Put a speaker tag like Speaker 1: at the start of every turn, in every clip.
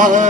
Speaker 1: Amen.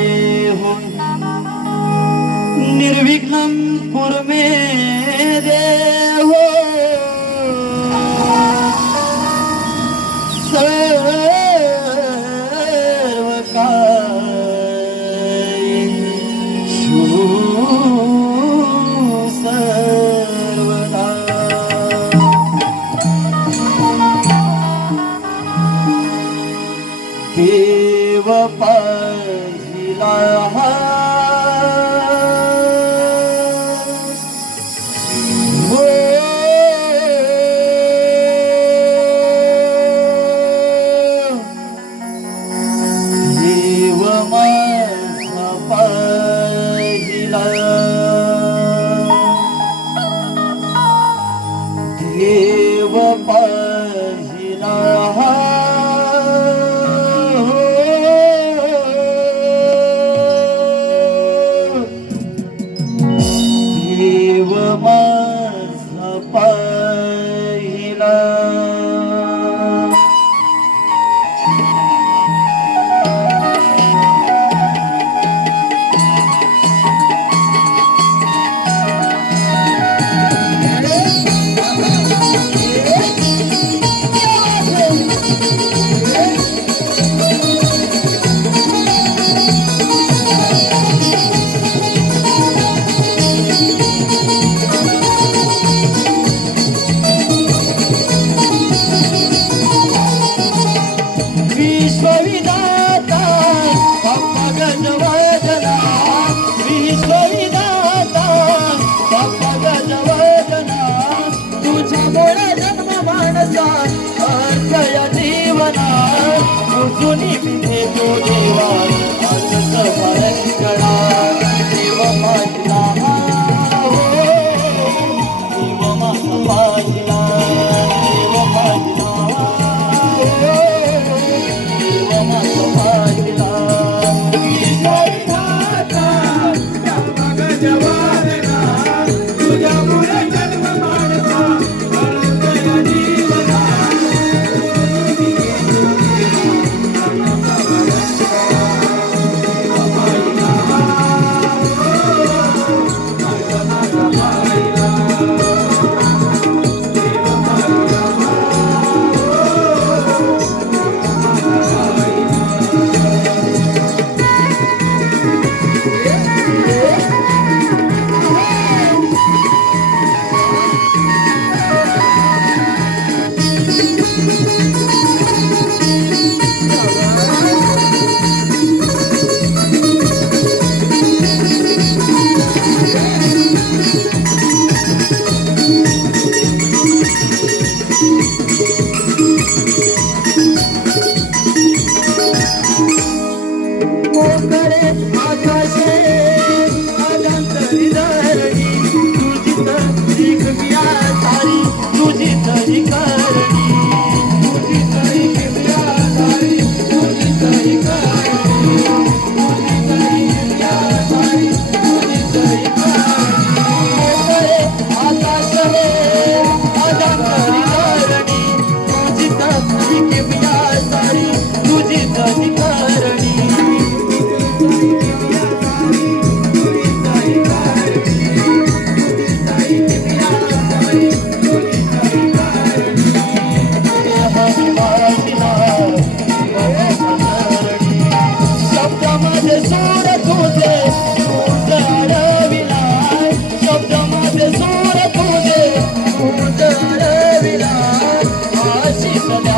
Speaker 1: निर्विघ्न कुर्मे देव
Speaker 2: वार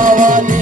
Speaker 2: Hawaii. Right.